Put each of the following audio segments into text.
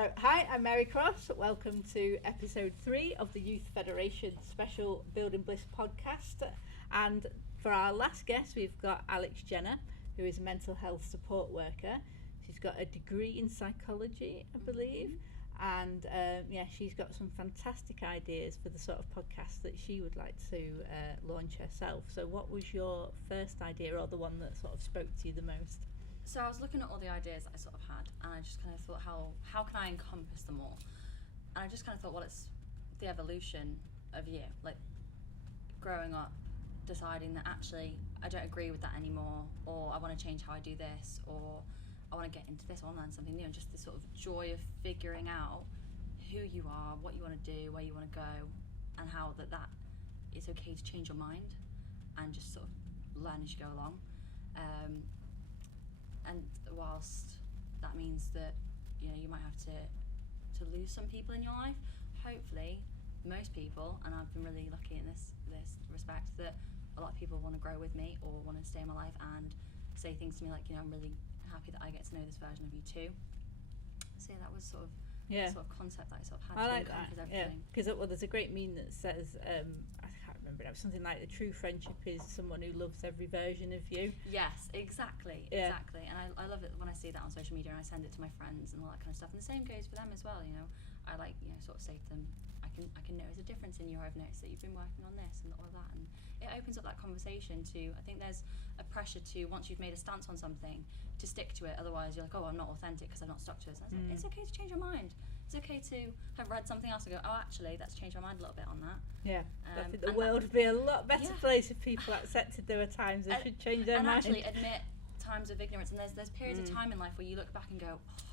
So, hi, I'm Mary Cross. Welcome to episode 3 of the Youth Federation special Building Bliss podcast. And for our last guest, we've got Alex Jenner, who is a mental health support worker. She's got a degree in psychology, I believe. And she's got some fantastic ideas for the sort of podcast that she would like to launch herself. So what was your first idea, or the one that sort of spoke to you the most? So I was looking at all the ideas that I sort of had, and I just kind of thought, how can I encompass them all? And I just kind of thought, well, it's the evolution of you, like growing up, deciding that actually I don't agree with that anymore, or I want to change how I do this, or I want to get into this, I want to learn something new, and just this sort of joy of figuring out who you are, what you want to do, where you want to go, and how that it's okay to change your mind and just sort of learn as you go along. And whilst that means that you might have to lose some people in your life, hopefully most people, and I've been really lucky in this respect, that a lot of people want to grow with me or want to stay in my life and say things to me like, I'm really happy that I get to know this version of you too. So that was sort of the sort of concept that I sort of had. I to like that. everything. Because there's a great meme that says, I can't remember now, something like the true friendship is someone who loves every version of you. Yes, exactly. And I love it when I see that on social media and I send it to my friends and all that kind of stuff. And the same goes for them as well. I like sort of say to them, I can notice a difference in you. I've noticed that you've been working on this and all of that, and it opens up that conversation to. I think there's a pressure to, once you've made a stance on something, to stick to it. Otherwise, you're like, oh, I'm not authentic because I've not stuck to it. And like, it's okay to change your mind. It's okay to have read something else and go, oh, actually, that's changed my mind a little bit on that. Yeah, I think the world would be a lot better place if people accepted there were times they should change their mind. And actually admit times of ignorance. And there's periods of time in life where you look back and go, oh,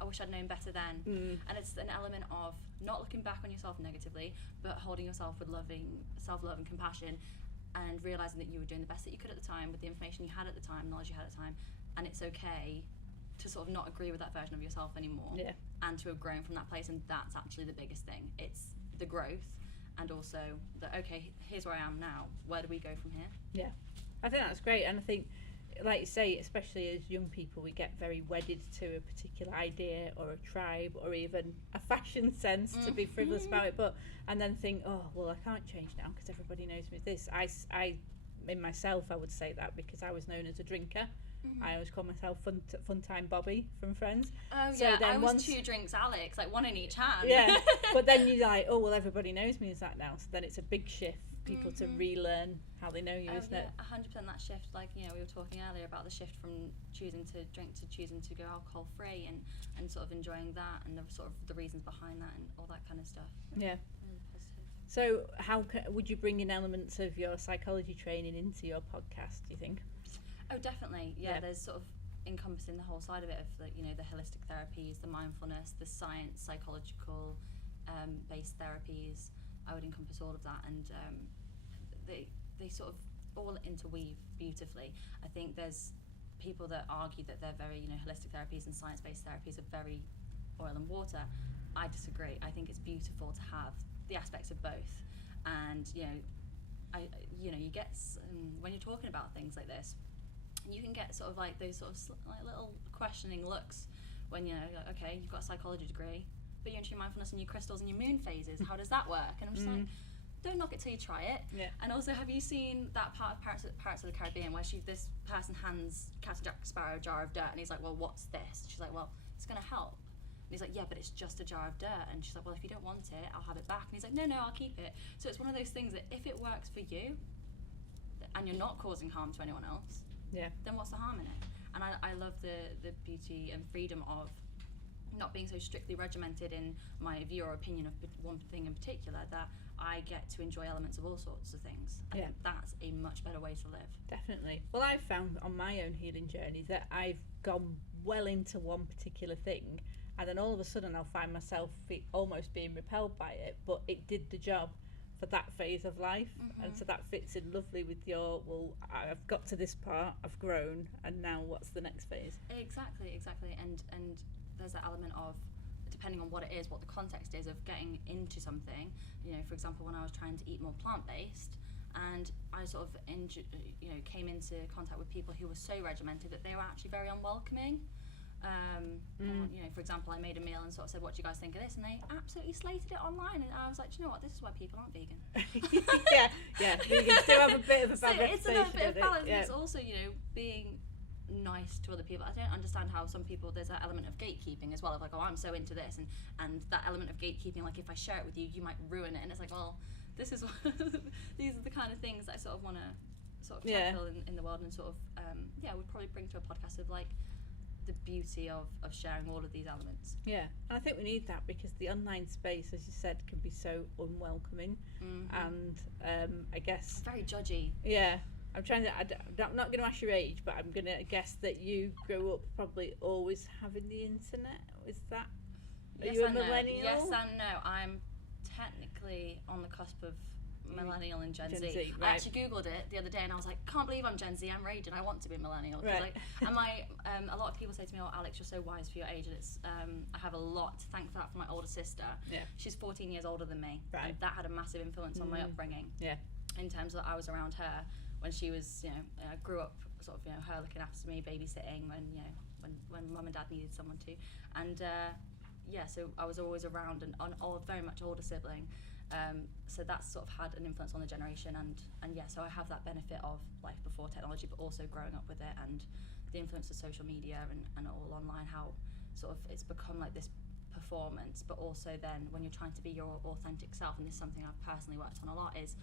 I wish I'd known better then. And it's an element of not looking back on yourself negatively, but holding yourself with self-love and compassion, and realising that you were doing the best that you could at the time with the information you had at the time, knowledge you had at the time, and it's okay to sort of not agree with that version of yourself anymore, and to have grown from that place. And that's actually the biggest thing. It's the growth, and also that, okay, here's where I am now, where do we go from here? Yeah, I think that's great. And I think, like you say, especially as young people, we get very wedded to a particular idea or a tribe or even a fashion sense, to be frivolous about it, and then think, oh, well, I can't change now because everybody knows me as this. I in myself, I would say that because I was known as a drinker. I always call myself Fun Time Bobby from Friends. Oh, so yeah, I was 2 drinks Alex, like one in each hand. Yeah, but then you're like, oh, well, everybody knows me as that now. So then it's a big shift for people to relearn how they know you, isn't it? 100% that shift. Like, we were talking earlier about the shift from choosing to drink to choosing to go alcohol free, and sort of enjoying that, and the sort of the reasons behind that and all that kind of stuff. Yeah. Really positive. So how would you bring in elements of your psychology training into your podcast, do you think? Oh, definitely. Yeah, there's sort of encompassing the whole side of it, of the holistic therapies, the mindfulness, the science, psychological based therapies. I would encompass all of that, and they sort of all interweave beautifully. I think there's people that argue that they're very, holistic therapies and science-based therapies are very oil and water. I disagree. I think it's beautiful to have the aspects of both, and you get when you're talking about things like this, you can get sort of like those sort of like little questioning looks when you're like, okay, you've got a psychology degree, but you're into your mindfulness and your crystals and your moon phases. How does that work? And I'm just like, don't knock it till you try it. Yeah. And also, have you seen that part of Pirates of the Caribbean where this person hands Captain Jack Sparrow a jar of dirt, and he's like, well, what's this? She's like, well, it's going to help. And he's like, yeah, but it's just a jar of dirt. And she's like, well, if you don't want it, I'll have it back. And he's like, no, I'll keep it. So it's one of those things that if it works for you and you're not causing harm to anyone else, then what's the harm in it? And I love the beauty and freedom of not being so strictly regimented in my view or opinion of one thing in particular, that I get to enjoy elements of all sorts of things. I think that's a much better way to live. Definitely. Well, I've found on my own healing journey that I've gone well into one particular thing, and then all of a sudden I'll find myself almost being repelled by it, but it did the job for that phase of life. And so that fits in lovely with your, well, I've got to this part, I've grown, and now what's the next phase? Exactly. And there's that element of, depending on what it is, what the context is of getting into something. For example, when I was trying to eat more plant-based, and I sort of came into contact with people who were so regimented that they were actually very unwelcoming. Or, you know, for example, I made a meal and sort of said, what do you guys think of this? And they absolutely slated it online. And I was like, do you know what? This is why people aren't vegan. yeah. Vegans do have a bit of a bad reputation. It's a bit of balance. Yeah. It's also, you know, being nice to other people. I don't understand how some people, there's that element of gatekeeping as well, of like, oh, I'm so into this, and that element of gatekeeping, like, if I share it with you, you might ruin it. And it's like, well, this is these are the kind of things that I sort of want to sort of tackle in the world, and sort of would probably bring to a podcast of like the beauty of sharing all of these elements. Yeah, and I think we need that, because the online space, as you said, can be so unwelcoming, and I guess very judgy. Yeah, I'm not going to ask your age, but I'm going to guess that you grew up probably always having the internet. Is that? Are you a millennial? Yes and no. I'm technically on the cusp of millennial and Gen Z. Right. I actually googled it the other day and I was like, can't believe I'm Gen Z, I'm raging, I want to be millennial. Right. And a lot of people say to me, oh, Alex, you're so wise for your age, and it's I have a lot to thank for that from my older sister. Yeah. She's 14 years older than me. Right. And that had a massive influence on my upbringing. Yeah. In terms of I was around her when she was, you know, I grew up sort of, you know, her looking after me, babysitting when mum and dad needed someone to. And so I was always around, and very much older sibling. So that's sort of had an influence on the generation, and so I have that benefit of life before technology, but also growing up with it, and the influence of social media and all online, how sort of it's become like this performance, but also then when you're trying to be your authentic self, and this is something I've personally worked on a lot, is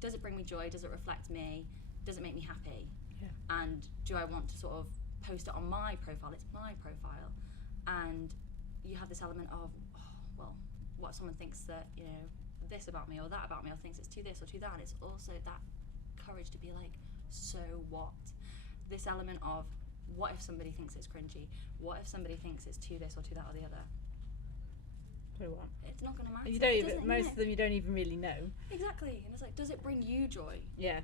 does it bring me joy, does it reflect me, does it make me happy, and do I want to sort of post it on my profile? It's my profile, and you have this element of, oh, well, what if someone thinks that, you know, this about me or that about me, or thinks it's too this or too that, and it's also that courage to be like, so what? This element of, what if somebody thinks it's cringy? What if somebody thinks it's too this or too that or the other? So what? It's not going to matter. You don't even, most of them you don't even really know. Exactly, and it's like, does it bring you joy? Yeah.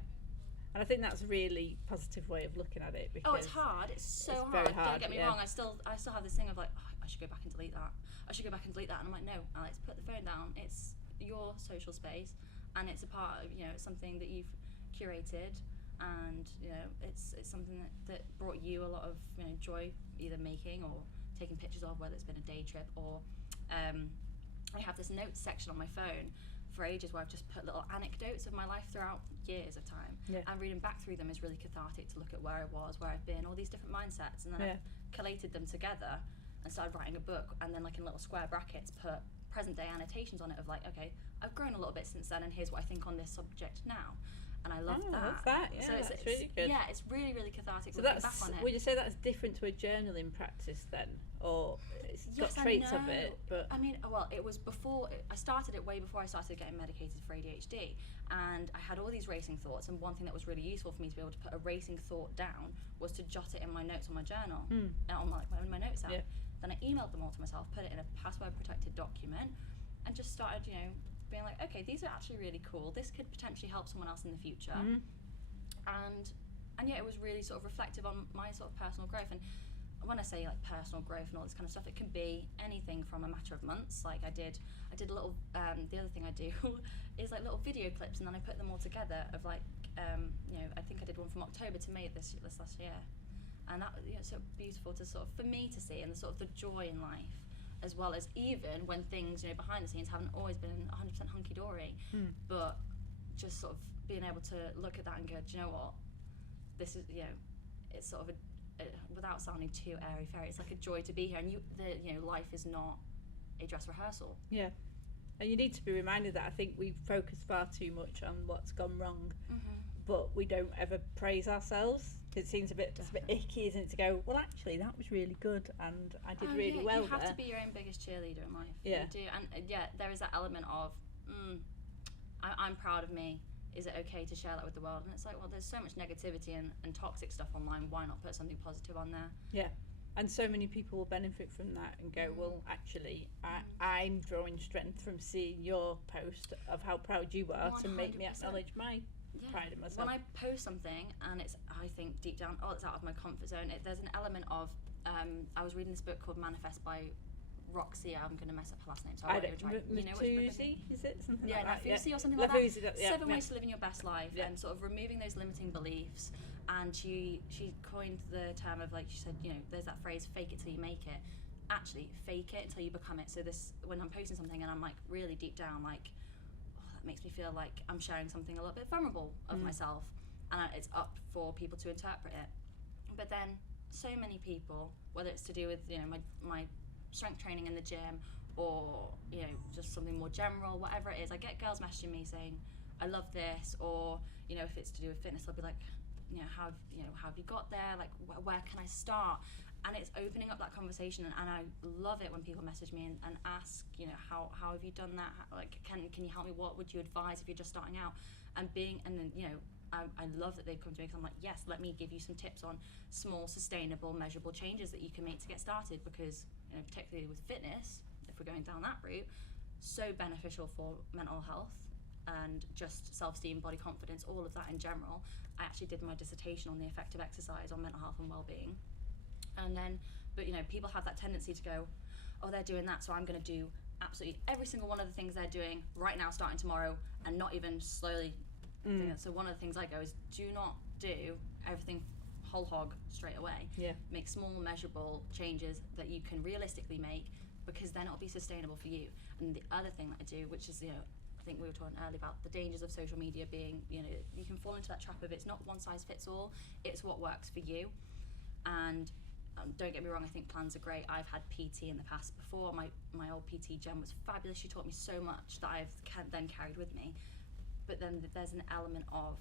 And I think that's a really positive way of looking at it, because it's hard. It's so very hard. Don't get me wrong. I still have this thing of like, oh, I should go back and delete that. I should go back and delete that. And I'm like, no, Alex, put the phone down. It's your social space, and it's a part of, you know, it's something that you've curated, and you know, it's something that brought you a lot of, you know, joy, either making or taking pictures of, whether it's been a day trip or I have this notes section on my phone for ages where I've just put little anecdotes of my life throughout years of time. Yeah. And reading back through them is really cathartic, to look at where I was, where I've been, all these different mindsets, and then I've collated them together and started writing a book, and then like in little square brackets put present day annotations on it of like, okay, I've grown a little bit since then, and here's what I think on this subject now. And I love that. I love that. Yeah, so that's really good. Yeah, it's really, really cathartic. So looking back on it. Would you say that's different to a journaling practice then, or it's got traits of it? But I mean, well, it was before. I started it way before I started getting medicated for ADHD, and I had all these racing thoughts. And one thing that was really useful for me to be able to put a racing thought down was to jot it in my notes on my journal, on my notes app. Yeah. Then I emailed them all to myself, put it in a password-protected document, and just started, you know, being like, okay, these are actually really cool. This could potentially help someone else in the future. And yeah, it was really sort of reflective on my sort of personal growth. And when I say like personal growth and all this kind of stuff, it can be anything from a matter of months. Like I did a little, the other thing I do is like little video clips, and then I put them all together of like, you know, I think I did one from October to May of this last year. And that, you know, it's so beautiful to sort of, for me to see, and the sort of the joy in life, as well as even when things, you know, behind the scenes haven't always been 100% hunky-dory, but just sort of being able to look at that and go, do you know what, this is, you know, it's sort of without sounding too airy-fairy, it's like a joy to be here, and you know, life is not a dress rehearsal. Yeah. And you need to be reminded that I think we focus far too much on what's gone wrong, but we don't ever praise ourselves. It seems it's a bit icky, isn't it, to go, well, actually, that was really good, and I did really well there. You have to be your own biggest cheerleader in life. Yeah. You do. And there is that element of, I'm proud of me. Is it okay to share that with the world? And it's like, well, there's so much negativity and toxic stuff online. Why not put something positive on there? Yeah. And so many people will benefit from that and go, well, actually, I'm drawing strength from seeing your post of how proud you are 100%. To make me acknowledge my pride in myself. When I post something and it's, I think deep down, it's out of my comfort zone, there's an element of, I was reading this book called Manifest by Roxy, I'm going to mess up her last name, so I won't even try. You know Matusi, is it? Something like that? Nafusi or something like that. 7 ways to living your best life, and sort of removing those limiting beliefs. And she coined the term of, like, she said, you know, there's that phrase, fake it till you make it. Actually, fake it until you become it. So this, when I'm posting something and I'm like really deep down, like, oh, that makes me feel like I'm sharing something a little bit vulnerable of myself, and it's up for people to interpret it. But then so many people, whether it's to do with, you know, my strength training in the gym, or, you know, just something more general, whatever it is, I get girls messaging me saying, I love this, or, you know, if it's to do with fitness, they'll be like, you know, how have you got there? Like, where can I start? And it's opening up that conversation, and I love it when people message me and ask, you know, how have you done that? Like, can you help me? What would you advise if you're just starting out? And then, you know, I love that they've come to me, because I'm like, yes, let me give you some tips on small, sustainable, measurable changes that you can make to get started, because, you know, particularly with fitness, if we're going down that route, so beneficial for mental health and just self-esteem, body confidence, all of that in general. I actually did my dissertation on the effect of exercise on mental health and well-being. And then, but, you know, people have that tendency to go, oh, they're doing that, so I'm going to do absolutely every single one of the things they're doing right now, starting tomorrow, and not even slowly. So one of the things I go is, do not do everything whole hog straight away. Make small, measurable changes that you can realistically make, because then it'll be sustainable for you. And the other thing that I do, which is, you know, I think we were talking earlier about the dangers of social media being, you know, you can fall into that trap of it's not one size fits all, it's what works for you. And don't get me wrong, I think plans are great. I've had PT in the past before. My old PT Jen was fabulous. She taught me so much that I've then carried with me. But then there's an element of,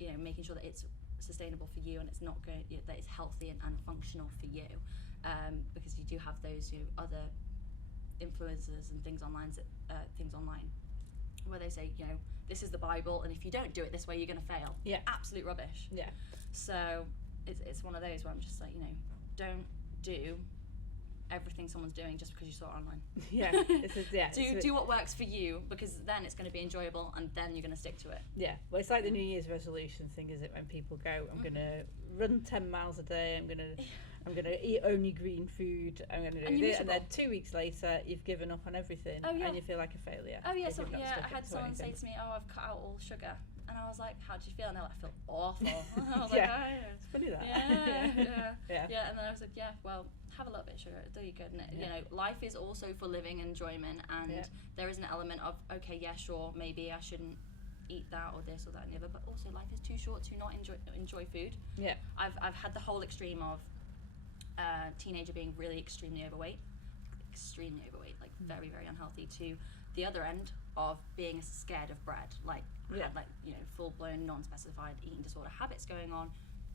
you know, making sure that it's sustainable for you, and it's not going, you know, that it's healthy and functional for you, because you do have those, you know, other influencers and things online where they say, you know, this is the Bible, and if you don't do it this way, you're going to fail. Absolute rubbish. So it's one of those where I'm just like, you know, don't do everything someone's doing just because you saw it online. Do what works for you, because then it's going to be enjoyable, and then you're going to stick to it. Well, it's like the New Year's resolution thing, is it? When people go, I'm going to run 10 miles a day, I'm going to eat only green food, I'm going to do this, and then 2 weeks later you've given up on everything, and you feel like a failure. I had someone say to me, oh, I've cut out all sugar. And I was like, how do you feel? And they're like, I feel awful. I was like, oh, it's funny that. And then I was like, yeah, well, have a little bit of sugar, do you good. And you know, life is also for living enjoyment, and there is an element of, okay, yeah, sure, maybe I shouldn't eat that or this or that and the other, but also life is too short to not enjoy food. I've had the whole extreme of teenager being really extremely overweight, like very, very unhealthy, to the other end of being scared of bread, like had, like, you know, full-blown non-specified eating disorder habits going on,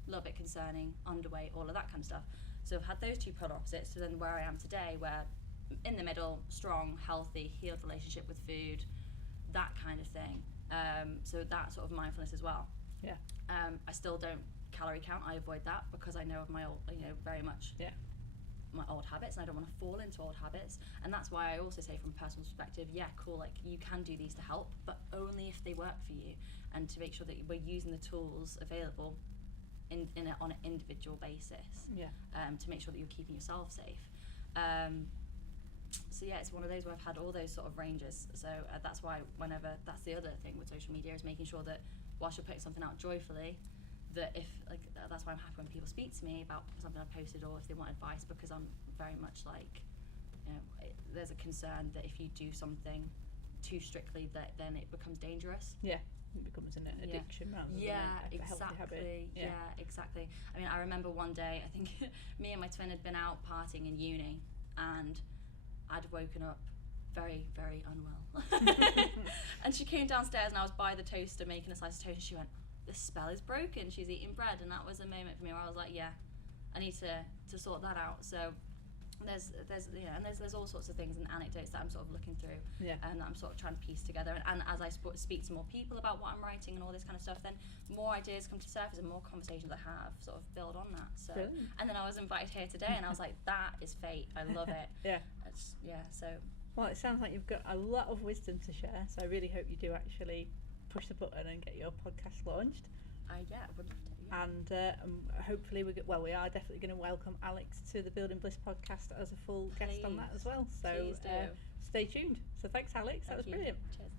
a little bit concerning, underweight, all of that kind of stuff. So I've had those two polar opposites to then where I am today, where in the middle, strong, healthy, healed relationship with food, that kind of thing. So that sort of mindfulness as well. I still don't calorie count. I avoid that because I know of my old, you know, very much my old habits, and I don't want to fall into old habits. And that's why I also say, from a personal perspective, yeah, cool, like, you can do these to help, but only if they work for you, and to make sure that we're using the tools available on an individual basis, to make sure that you're keeping yourself safe. So yeah, it's one of those where I've had all those sort of ranges. So that's why that's the other thing with social media, is making sure that whilst you're putting something out joyfully, that if, like, that's why I'm happy when people speak to me about something I've posted, or if they want advice, because I'm very much like, you know, there's a concern that if you do something too strictly, that then it becomes dangerous. It becomes an addiction rather than a healthy habit. Exactly. I mean, I remember one day, I think me and my twin had been out partying in uni, and I'd woken up very, very unwell. And she came downstairs, and I was by the toaster making a slice of toast, and she went, the spell is broken, she's eating bread. And that was a moment for me where I was like, yeah, I need to sort that out. So there's all sorts of things and anecdotes that I'm sort of looking through, and that I'm sort of trying to piece together. And as I speak to more people about what I'm writing and all this kind of stuff, then more ideas come to surface and more conversations I have sort of build on that. So brilliant. And then I was invited here today, and I was like, that is fate. I love it. So well, it sounds like you've got a lot of wisdom to share, so I really hope you do actually push the button and get your podcast launched. I would love to. Yeah. And hopefully we are definitely going to welcome Alex to the Building Bliss podcast as a full guest on that as well. So Please do. stay tuned. So thanks, Alex. That was brilliant. Cheers.